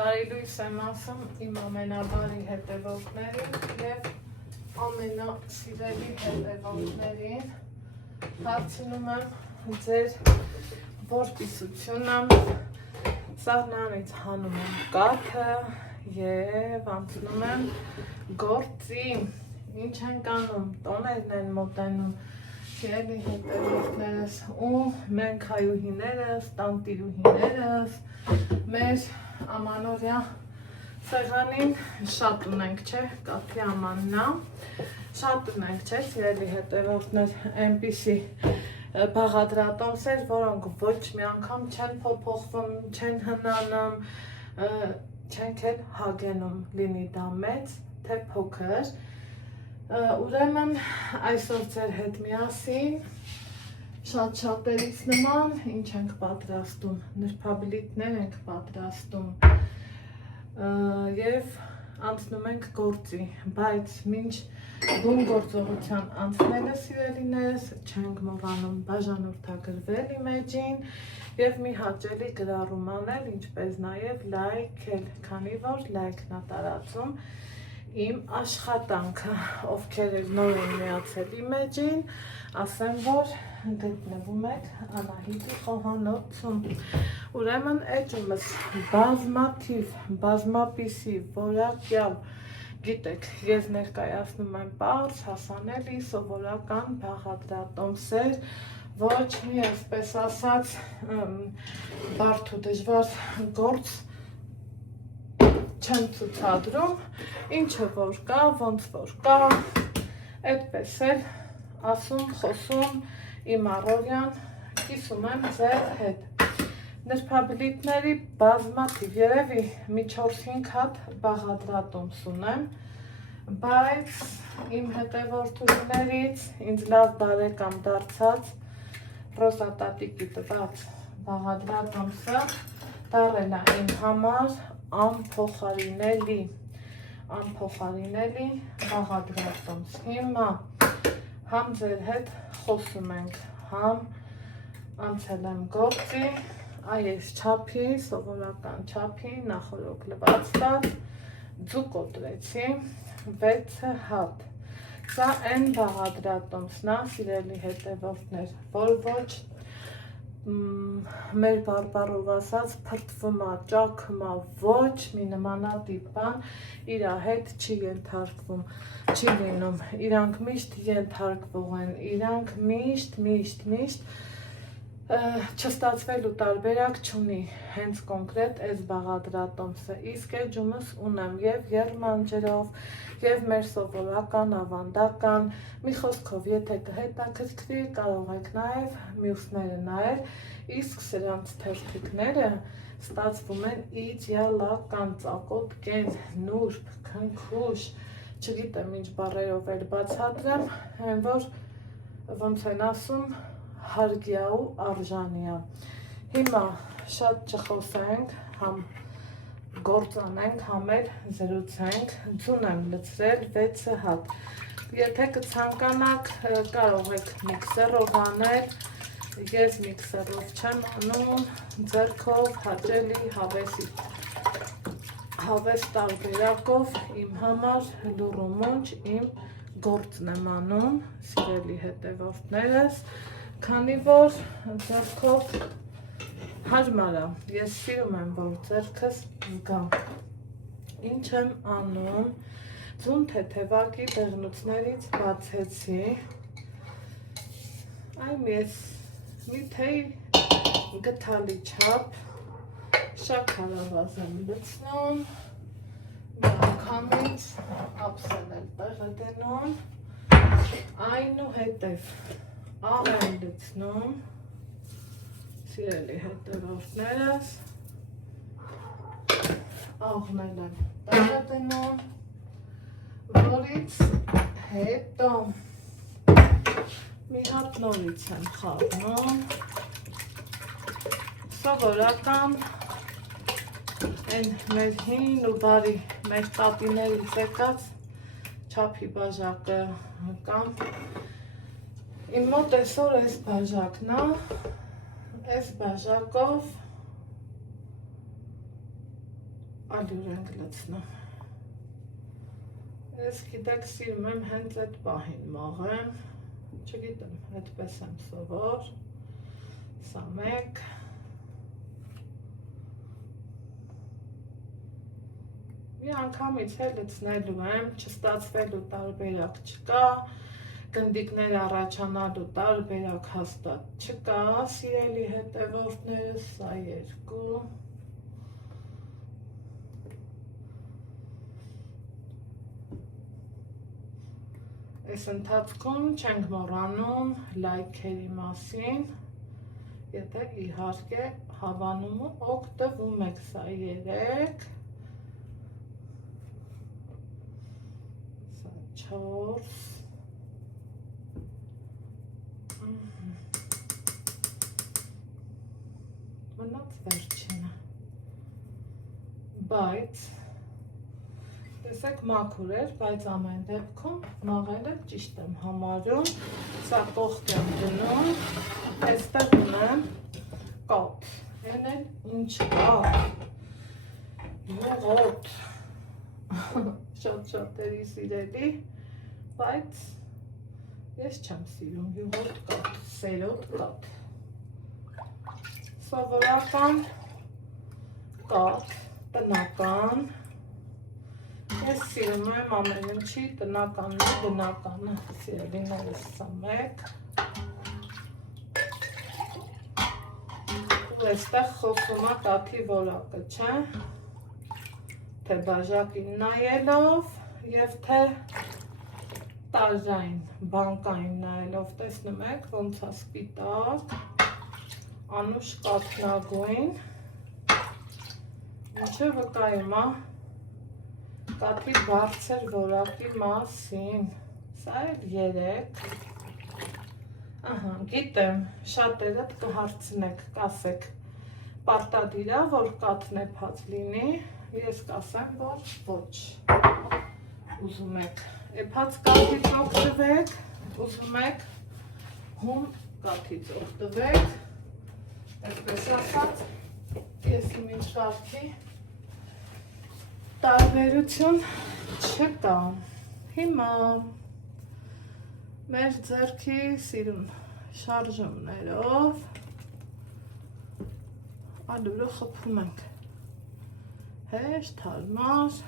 Բարի լույս եմ ասում իմ ամենաբարի հետևորդներին և ամենասիրելի հետևորդներին հարցնում եմ ձեր որպիսությունը, սաղնանից հանում եմ կաթը և անցնում եմ գործի, ինչ ենք անում, տոներն են մոտենում, սիրելի հետևորդներս ու մենք հայուհիներս, տանտիրուհիներս, մեր ամանորյա սեղանին շատ ունենք, չէ, կաթի ամաննա, շատ ունենք, չէ, սիրելի հետևորդներ, այնպիսի բաղադրատոմսեր, որոնք ոչ մի անգամ չեն փոփոխվում, չեն հնանում, չենք էլ հագենում, լինի դա մեծ, թե փոքր, ուրեմն այսօր ձեր հետ միասին շատ շատերից նման ինչ ենք պատրաստում, նրբաբլիթներ ենք պատրաստում և անցնում ենք գործի, բայց մինչ բուն գործողության անցնելը սիրելիներս չենք մոռանում բաժանորդագրվել իմեջին և մի հաճելի գրառում անել, ինչպես նաև լայքել, քանի որ լայքն է տարածում իմ աշխատանքը, ովքեր նոր են միացել իմեջին, ասեմ, որ գտնվում եք Անահիտի խոհանոցում, ուրեմն էջումս բազմաթիվ, բազմապիսի, որակյալ, գիտեք, ես ներկայացնում եմ պարզ, հասանելի, սովորական բաղադրատոմսեր, ոչ մի այսպես ասած բարդ ու դժվար գործ չեմ ցուցադրում, ինչը որ կա, ոնց որ կա, այդպես էլ ասում, խոսում, իմ առօրյան կիսում եմ ձեր հետ։ Նրբաբլիթների բազմաթիվ, երևի մի 4-5 հատ բաղադրատոմս ունեմ, բայց իմ հետևորդուհիներից ինձ լավ բարեկամ դարձած Ռոզատատիկի տված բաղադրատոմսը դառել է իմ համար անփոխարինելի բաղադրատոմս։ Հիմա համ ձեր հետ խոսում ենք, համ անցել եմ գործի, այս չափի, սովորական չափի, նախորոք լվացված, ձու կոտրեցի 6 հատ։ Սա այն բաղադրատոմսն է, սիրելի հետևորդներ, որ ոչ մեր բարբառով ասած փրտվում է, ճաքում է, ոչ մի նմանատիպ բան իր հետ չի ենթարկվում, չի լինում, իրանք միշտ ենթարկվող են, իրանք միշտ չստացվելու տարբերակ չունի հենց կոնկրետ այս բաղադրատոմսը, իսկ էջումս ունեմ և եռմանջերով, և մեր սովորական ավանդական, մի խոսքով, եթե կհետաքրքրի, կարող եք նաև մյուսները նայել, իսկ սրանց թերթիկները ստացվում են իդեալական, ծակոտկեն, նուրբ, քնքուշ, չգիտեմ ինչ բառերով էլ բացատրեմ, այն որ ոնց են ասում, հարգյա ու արժանյա։ Հիմա շատ չխոսենք, համ գործ անենք, համ էլ զրուցենք, ձուն եմ լցրել 6 հատ։ Եթե կցանկանաք, կարող եք միքսերով անել, ես միքսերով չեմ անում, ձեռքով, հաճելի հավես տարբերակով իմ համար լուռումունջ իմ գործն եմ անում, սիրելի հետևորդներս, քանի որ ձեռքով հարմար է, ես սիրում եմ, որ ձեռքս զգա։ Ինչ եմ անում, ձուն թեթևակի դեղնուցներից բացեցի, այմ ես մի թեյ գթալի չափ, շաքարավազ եմ լցնում, միանգամից ափսեն էլ տեղը դնում, այնուհետև աղ եմ լցնում, սիրելի հետևորդներս, աղն էլ եմ տեղը դնում, որից հետո մի հատ նորից եմ խառնում, սովորական այն մեր հին ու բարի մեր տատիներից եկած չափի բաժակը կամ իմ մոտ այսօր այս բաժակն է, այս բաժակով ալյուր ենք լցնում։ Ես գիտեք սիրում եմ հենց այդ պահին մաղեմ, չգիտեմ, այդպես եմ սովոր, սա մեկ, մի անգամից լցնելու եմ, չստացվելու տարբերակ չկա, գնդիկներ առաջանալու տարբերակ հաստատ չկա, սիրելի հետևորդներս, սա երկու, այս ընթացքում չենք մոռանում լայքերի մասին, եթե իհարկե հավանում ու օգտվում եք, սա 3, սա 4, մնաց վերջինը, բայց տեսեք մաքուր էր, բայց ամեն դեպքում մաղելը ճիշտ եմ համարում, սա կողք եմ դնում, այստեղ ունեմ կոթ, են էլ ինչ կա, յուղոտ, շատ-շատերի սիրելի, բայց ես չեմ սիրում յուղոտ կոթ, սերոտ կոթ, սովորական կոթ, տնական, ես սիրում եմ ամեն ինչի տնականն ու բնականը, սիրելիներս, սա մեկ, ու այստեղ խոսում է կաթի որակը, չէ, թե բաժակին նայելով և թե տարժային, բանկային նայելով, տեսնում եք, ոնց է սպիտակ, անուշ կաթնագույն, ինչը վկայում է կաթի բարձր որակի մասին, սա էլ 3, գիտեմ, շատերդ կհարցնեք, կասեք, պարտադիր է, որ կաթն էփած լինի, ես կասեմ, որ ոչ, ուզում եք էփած կաթից օգտվեք, ուզում եք հում կաթից օգտվեք, այդպես ասած, ես իմ ինչ կարգի տարբերություն չկա, հիմա մեր ձեռքի սիրուն շարժումներով ալյուրը խփում ենք, հեշտ, հարմար,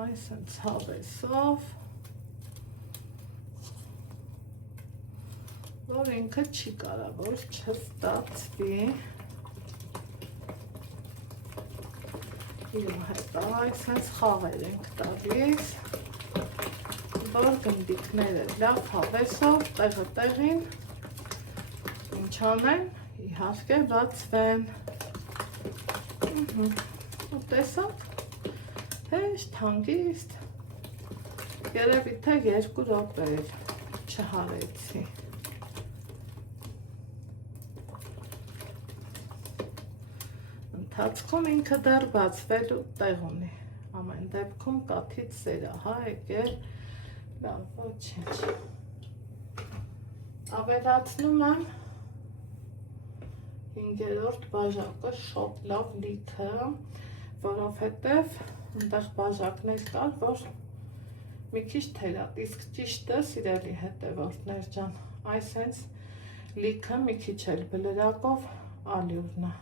այս են ցավեսով, որ ինքը չի կարա, որ չստացվի, իրում հետա, այսենց խաղեր ենք տալիս, որ գնդիկները լավ հավեսով տեղը տեղին, ինչ անեն, իհարկե բացվեն, ու տեսակ, հեշտ, հանգիստ, երևի թե 2 րոպե չհարեցի, ընթացքում ինքը դեռ բացվելու տեղ ունի, ամեն դեպքում կաթից սեր է, հա եկել, լավ, ոչինչ, ավելացնում եմ 5-րդ բաժակը շոտ լավ լիքը, որովհետև ընդեղ բաժակներ կար, որ մի քիչ թերատ, իսկ ճիշտը սիրելի հետևորդներ ջան, այս հենց լիքը մի քիչ էլ բլրակով ալյուրն է,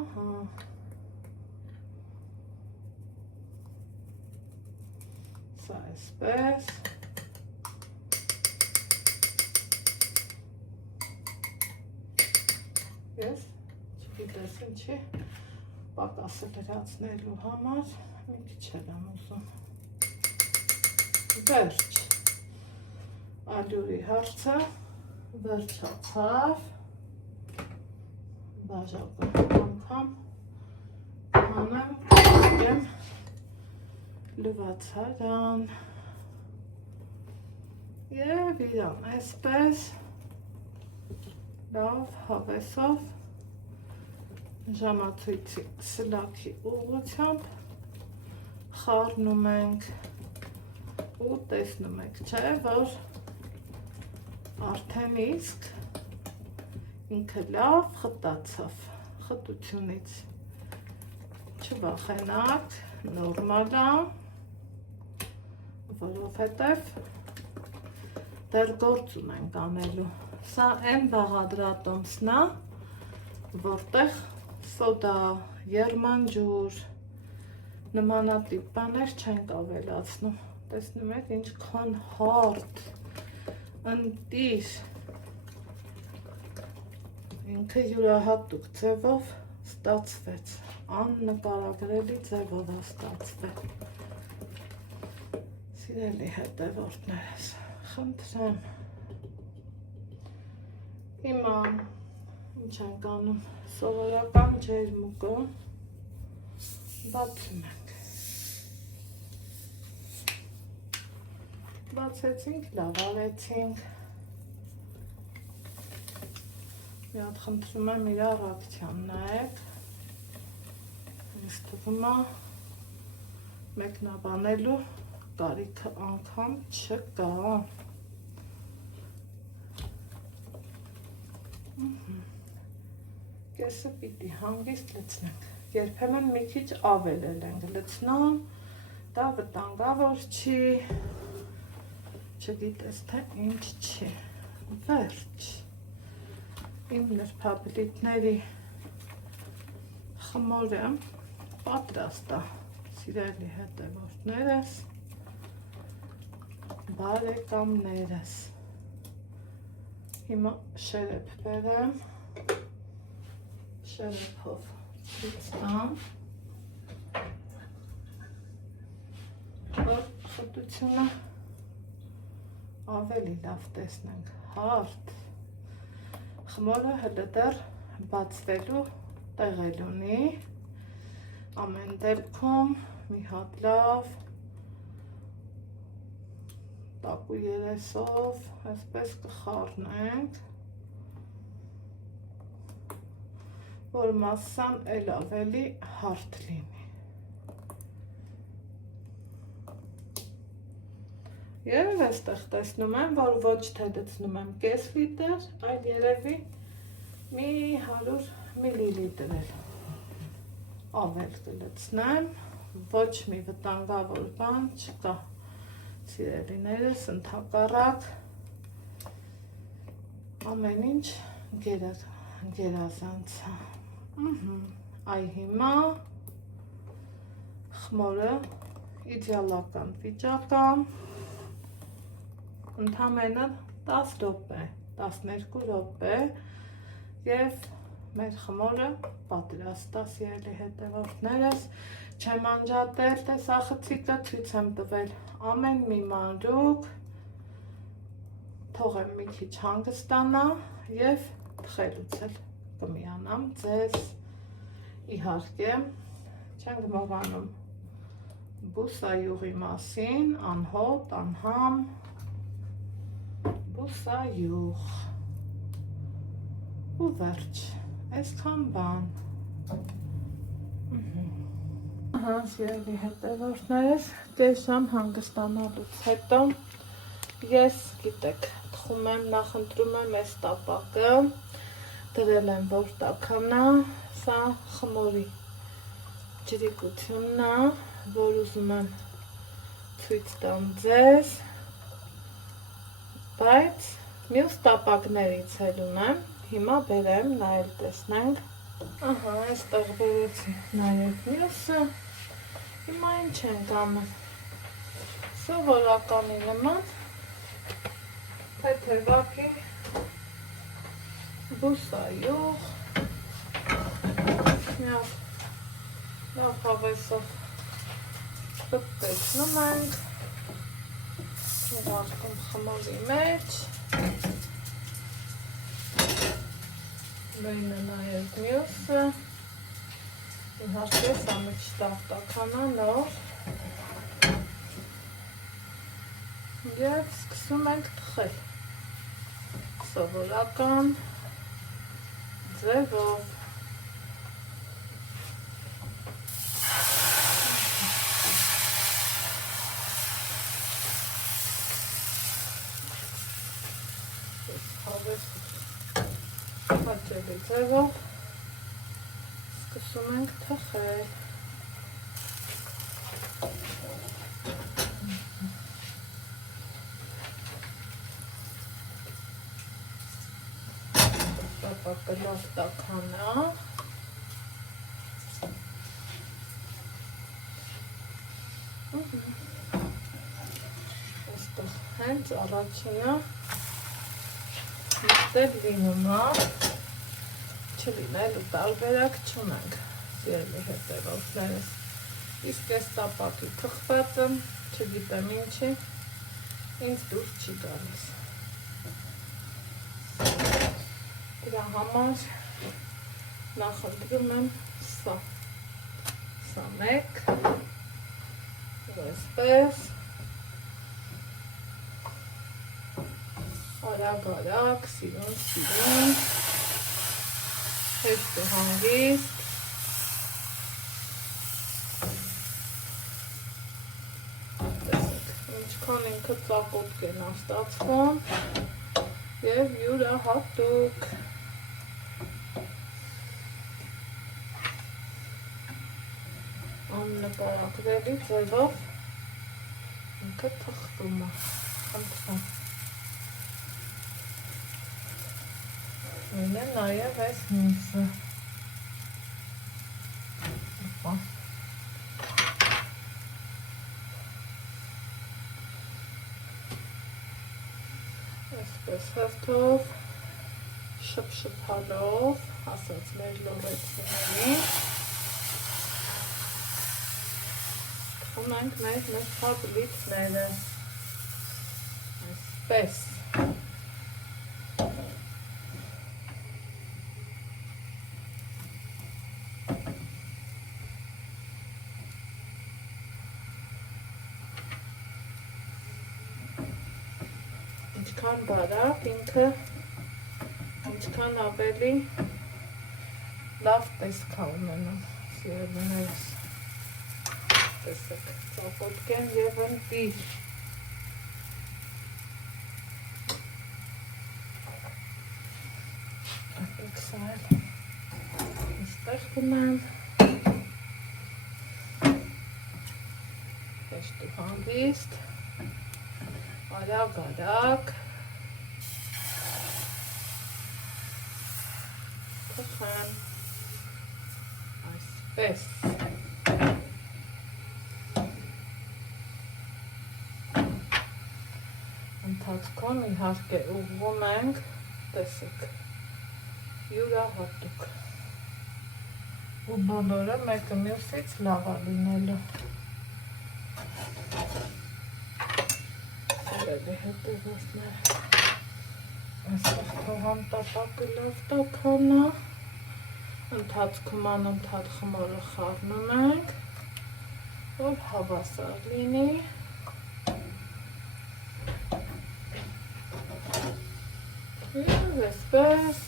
ահա, սա այսպես, ես չգիտես ինչի պակասը լրացնելու համար մի քիչ էլ եմ ուզում, վերջ, ալյուրի հարցը վերջացավ, բաժակը անգամ հանեմ, կեմ լվացարան և իրան այսպես լավ հավեսով ժամացույցի սլաքի ուղղությամբ խառնում ենք ու տեսնում եք, չէ, որ արդեն իսկ ինքը լավ խտացավ, խտությունից չվախենաք, նորմալ է, որովհետև դեռ գործ ունենք անելու։ Սա այն բաղադրատոմսն է, որտեղ սոդա, եռմանջուր, նմանատիպ բաներ չենք ավելացնում։ Տեսնում եք ինչքան հարթ, ընտիր, ինքը յուրահատուկ ձևով ստացվեց, աննկարագրելի ձևով է ստացվել։ Սիրելի հետևորդներս, խնդրեմ, հիմա ինչ ենք անում, սովորական ջերմուկը բացում ենք, բացեցինք, լավ արեցինք, մի հատ խնդրում եմ իր ռեակցիան նայեք, ինձ թվում է մեկնաբանելու կարիքը անգամ չկա։ Կեսը պիտի հանգիստ լցնենք, երբեմն մի քիչ ավել ենք լցնում, դա վտանգավոր չի, չգիտես թե ինչ չի, վերջ, իմ նրբաբլիթների խմորը պատրաստ է, սիրելի հետևորդներս, բարեկամներս, հիմա շերեփ բերեմ, շերեփով ցույց տամ, որ խտությունը ավելի լավ տեսնենք, հարթ, խմորը հələ դեռ բացվելու տեղել ունի, ամեն դեպքում մի հատ լավ տակու երեսով այսպես կխառնենք, որ մասսան էլ ավելի հարթ լինի։ Երև այստեղ տեսնում եմ, որ ոչ թե դցնում եմ կես լիտր, այլ երևի մի 100 միլիլիտր էլ ավել կլցնեմ, ոչ մի վտանգավոր բան չկա, սիրելիներս, ընդհակառակ ամեն ինչ գերազանց է։ Այ հիմա խմորը իդեալական վիճակամ, ընդամենը 10 րոպե, 12 րոպե և մեր խմորը պատրաստ է, սիրելի հետևորդներս, չեմ անջատել տեսախցիկը, ցույց եմ տվել ամեն մի մանրուք, թողեմ մի քիչ հանգստանա և թխելուց էլ կմիանամ ձեզ, իհարկե, չենք մոռանում բուսայուղի մասին, անհոտ, անհամ, բուսայուղ ու վերջ, այսքան բան։ Սիրելի հետևորդներս, կես ժամ հանգստանալուց հետո ես, գիտեք, թխում եմ, նախընտրում եմ այս տապակը, դրել եմ որ տաքանա, սա խմորի ջրիկությունն է, որ ուզում եմ ցույց տամ ձեզ, բայց մյուս տապակներից էլ ունեմ, հիմա բերեմ, նայել տեսնենք, այստեղ բերեցի նայեք մյուսը, հիմա ինչ ենք անում, սովորականի նման, թեթևակի բուսայուղ, լավ հավեսով պտտեցնում ենք, ուղարկում խմորի մեջ, բույնը նայեք մյուսը, իհարկե սա մի քիչ տաքանա նոր և սկսում ենք թխել սովորական ձևով։ Հաճելի ձևով սկսում ենք թխել։ Տապակը լավ տաքանա։ Այստեղ հենց առաջինը մտել լինում է, չլինելու տարբերակ չունենք սիրելի հետևորդներս, իսկ այս տապակի թխվածը, չգիտեմ ինչի, ինձ դուրս չի գալիս։ Դրա համար նախընտրում եմ սա մեկ, այսպես, արագ, սիրուն, հեշտ ու հանգիստ, ինչքան ինքը ծակոտկեն է ստացվում և յուրահատուկ։ Աննպարակվելի ձևով ինքը թխվում է, խնդրում։ Մեն է նաև այս մյուսը։ Այսպես հերթով, շփշփալով, ասած մեր լողեցիներին, ունենք մեր փաբլիկները, այսպես։ Ինչքան բարակ ինքը, ինչքան ավելի լավ տեսք է ունենում, սիրելիներս։ Տեսեք, ծակոտկեն և ընտիր։ Ատեք սա էլ իստեղ կնան։ Հեշտ ու հանգիստ, արագ, թխան, այսպես։ Ընթացքում իհարկե ուղղում ենք, տեսեք, յուրահատուկ։ Ու բոլորը մեկը մյուսից լավ է լինելու։ Սիրելի հետևորդներ, այստեղ թողամ տապակը լավ տաքանա, ընթացքում անընդհատ խմորը խառնում ենք, որ հավասար լինի։ Եվ այսպես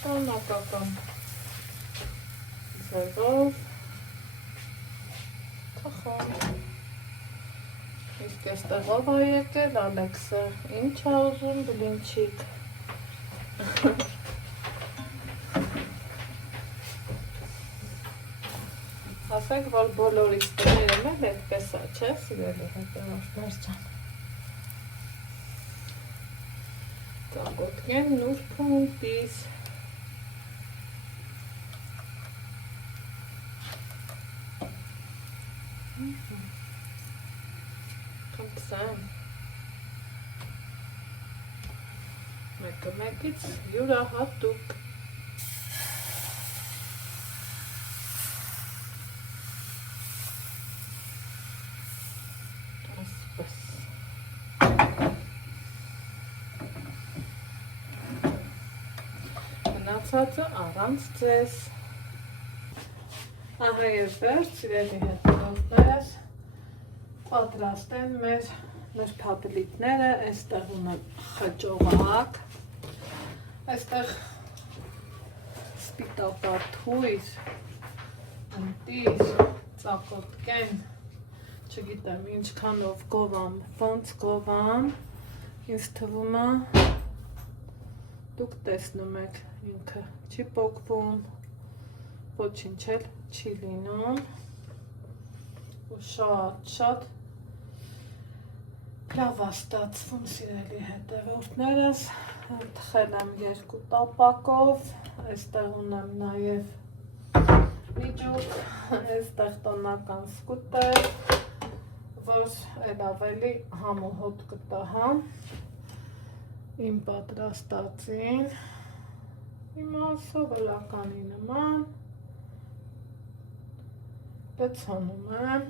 շարունակական ձևով թխում։ Իսկ այստեղով է եկել Ալեքսը, ինչ է ուզում բլինչիկ։ Ասենք, որ բոլորից տներում էլ այդպես է, չէ, սիրելի հետևորդներ ջան։ Ծակոտկեն նուրբ ու ընտիր։ Կմսեմ։ Մեկը մեկից յուրահատուկ։ Այսպես։ Մնացածը առանց ձեզ։ Ահա և վերջ, սիրելի հետևորդներ, պատրաստ են մեր փաբլիկները, այստեղ ունեմ խճողակ, այստեղ սպիտակաթույր, ընտիր, ծակոտկեն, չգիտեմ ինչքանով գովամ, ոնց գովամ, ինձ թվում է, դուք տեսնում եք ինքը չի պոկվում, ոչինչ էլ չի լինում ու շատ լավ է ստացվում սիրելի հետևորդներս, թխել եմ 2 տապակով, այստեղ ունեմ նաև միջուկ, այստեղ տնական սկուտեր, որ էլ ավելի համ ու հոտ կտահամ իմ պատրաստածին, հիմա սովորականի նման լցոնում եմ,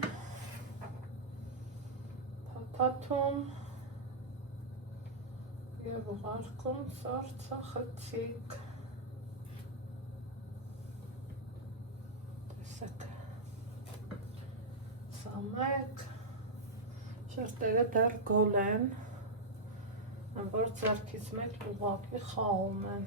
փաթաթում և ուղարկում սառցախցիկ, տեսեք, սա մեկ, շերտերը դեռ գոլ են, որ ձեռքից մեկ ուղղակի խաղում են։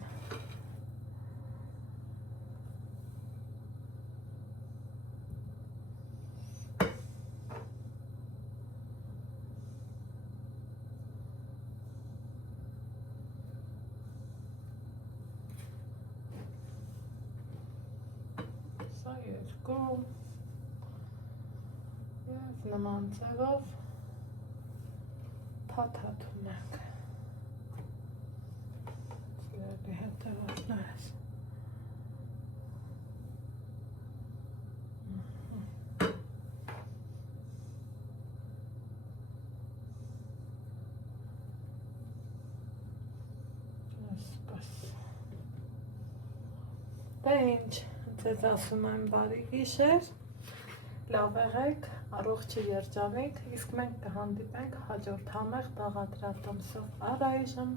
Սա 2 և նման ձևով փաթաթում ենք, սիրելի հետևորդներս։ Այսպես։ Դե ինչ, ձեզ ասում եմ բարի գիշեր, լավ եղեք, առողջի երջանիկ, իսկ մենք կհանդիպենք հաջորդ համեղ բաղադրատոմսով, առայժմ